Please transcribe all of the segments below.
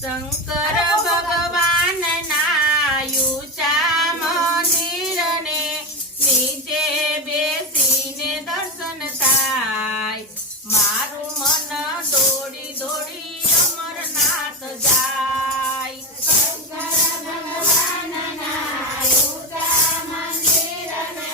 શંકર ભગવાનના ઊંચા મંદિરને નીચે બેસીને દર્શન થાય. મારું મન દોડી દોડી અમરનાથ જાય. શંકર ભગવાનના ઊંચા મંદિરને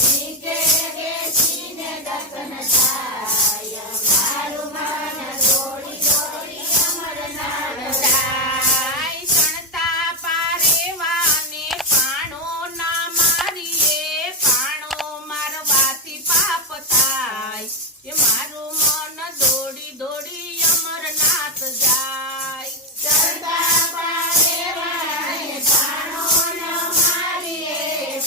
નીચે બેસીને દર્શન થાય. મારું મન દોડી દોડી અમરનાથ જાય. ચણતા પારેવાને પાણો ના મારીએ, પાણો મારવાથી પાપ થાય. એ મારું મન દોડી દોડી અમરનાથ જાય. ચણતા પારેવાને પાણો ના મારીએ,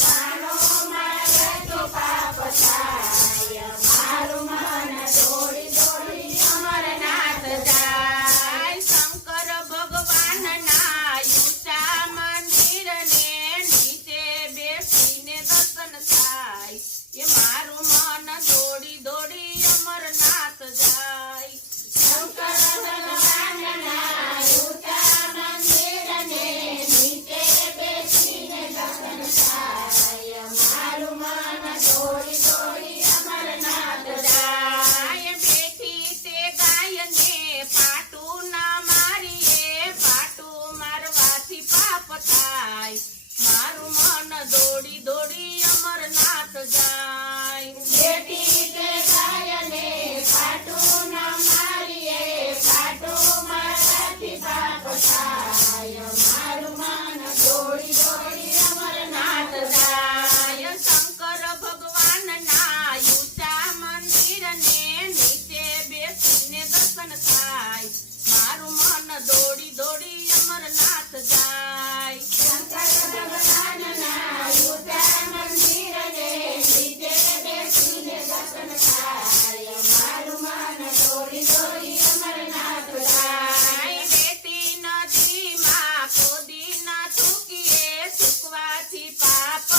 પાણો મારવાથી પાપ થાય. મારું મન દોડી દોડી અમરનાથ જાય. શંકર ભગવાનના ઊંચા મંદિરને નીચે બેસીને દર્શન થાય. એ મારું મન દોડી દોડી અમરનાથ જાય. શંકર ભગવાનના ઊંચા મંદિરને નીચે બેસીને દર્શન થાય. મારું મન દોડી દોડી અમરનાથ જાય. બેઠી તે ગાયને પાટું ના મારીએ, પાટું મારવાથી પાપ થાય. મારું મન દોડી દોડી અમરનાથ જાય. બેઠી તે ગાયને પાટું ના મારીએ, પાટું મારવાથી પાપ થાય. મારું મન દોડી દોડી અમરનાથ જાય. શંકર ભગવાનના ઊંચા મંદિરને નીચે બેસીને દર્શન થાય. મારું મન દોડી દોડી અમરનાથ જાય. શંકર ભગવાનના ઊંચા મંદિરને નીચે બેસીને દર્શન થાય. મારું મન દોડી દોડી અમરનાથ જાય. બેટી નદીમાં ખોદી ના થૂકીએ, થૂકવાથી પાપ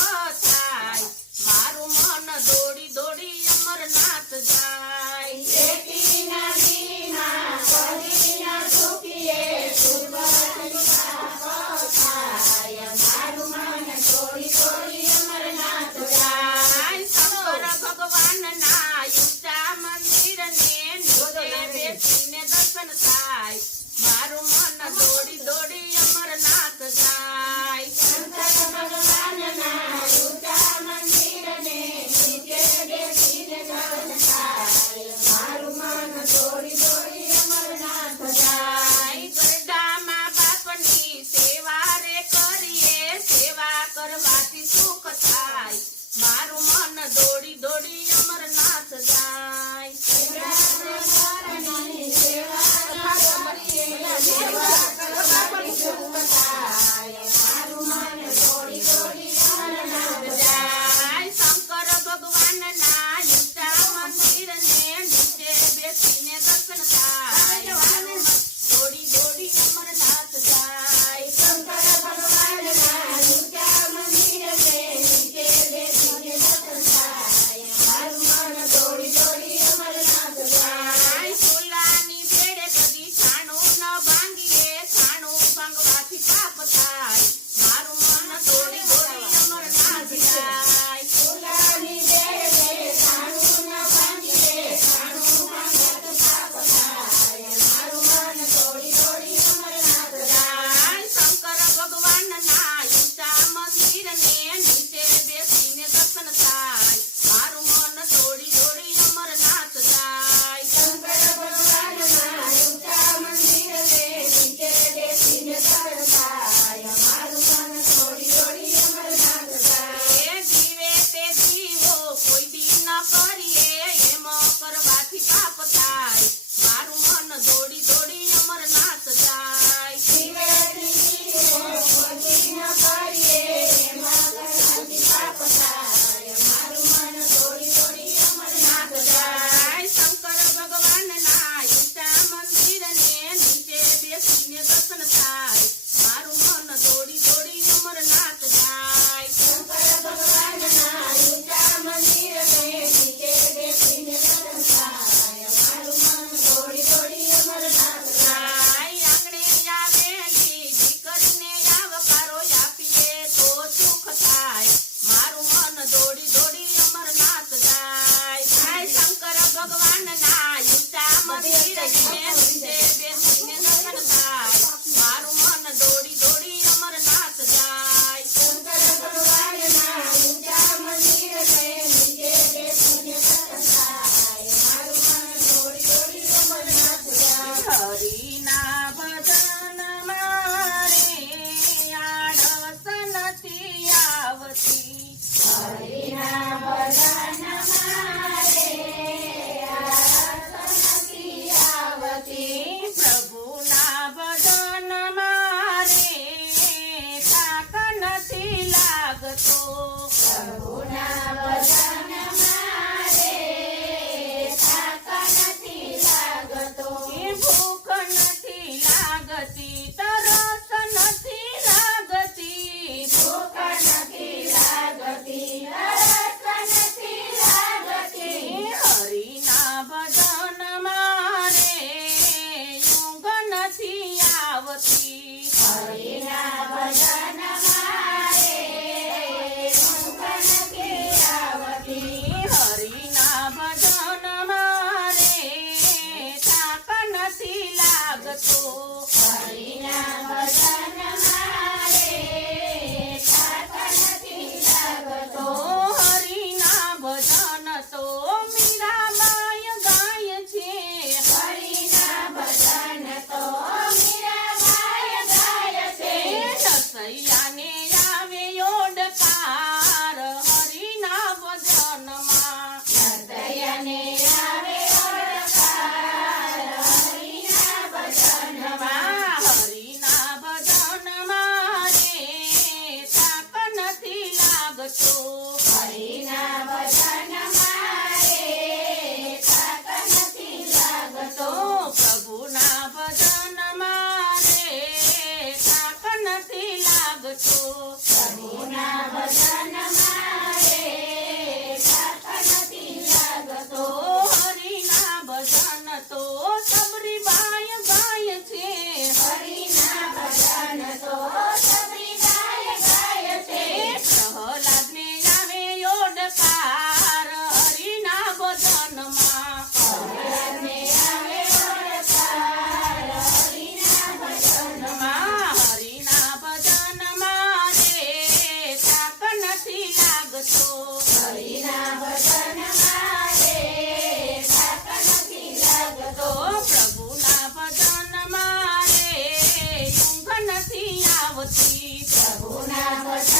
થાય. મારું મન દોડી દોડી અમરનાથ જાય. બેટી નદીમાં ખોદી ના થૂકીએ, થૂકવાથી પાપ થાય. મારું મન દોડી દોડી અમરનાથ જાય. શંકર ભગવાનના ઊંચા મંદિરને નીચે બેસીને દર્શન થાય. મારું મન દોડી દોડી અમરનાથ જાય. શંકર ભગવાનના ઊંચા મંદિરને નીચે બેસીને દર્શન થાય. મારું મન દોડી દોડી અમરનાથ જાય. ગરડામાં બાપની સેવા રે કરીએ, સેવા કરવાથી સુખ થાય. મારું મન દોડી દોડી અમરનાથ જાય. ગરડામાં સેવા કરીએ, સેવા કરવાથી સુખ થાય. મારું મન દોડી દોડી અમરનાથ જાય. શંકર ભગવાનના ઊંચા મંદિરને નીચે બેસીને દર્શન થાય. મારું મન દોડી દોડી અમરનાથ જાય. શંકર ભગવાનના ઊંચા મંદિરને નીચે બેસીને દર્શન થાય. મારું મન દોડી દોડી અમરનાથ જાય. સોલાની ભેળે કદી છાણું ન ભાંગીએ, છાણું ભાંગવાથી પાપ થાય. મારું મન દોડી દોડી અમરનાથ જાય. સોલાની ભેળે છાણું ન ભાંગીએ, છાણું ભાંગવાથી પાપ થાય. મારું મન દોડી દોડી અમરનાથ આવતી હરિના ભજન મારે ઊંઘ નથી આવતી. હરિના ભજન મારે થાક નથી લાગતો હરિના ભજન મારે થાક નથી લાગતો. હરિના ભજન તો મીરાબાઈ ગાય છે હરિના ભજન તો મીરાબાઈ ગાય છે. નસૈયાને આવે ઓડકાર હરિના ભજનમાં નર્તયને આવે ઓળખાર હરિના ભજનમાં. હરિના ભજનમાં રે થાક નથી લાગતો હરિના ભજન મારે થાક નથી લાગતો. પ્રભુના ભજનમાં રે થાક નથી લાગતો પ્રભુના ભજન મારે થાક નથી લાગતો. હરિના ભજન તો સબરીબાઈ ગાય છે હરિના ભજન તો સબરીબાઈ ગાય છે. પ્રહલાદને આવે ઓડકાર હરિના ભજનમાં પ્રહલાદને આવે ઓળખાર હરિના ભજનમાં. હરિના ભજનમાં રે થાક નથી લાગતો હરિના ભજન મારે થાક નથી લાગતો. પ્રભુના ભજનમાં રે ઊંઘ નથી આવતી પ્રભુના ભજન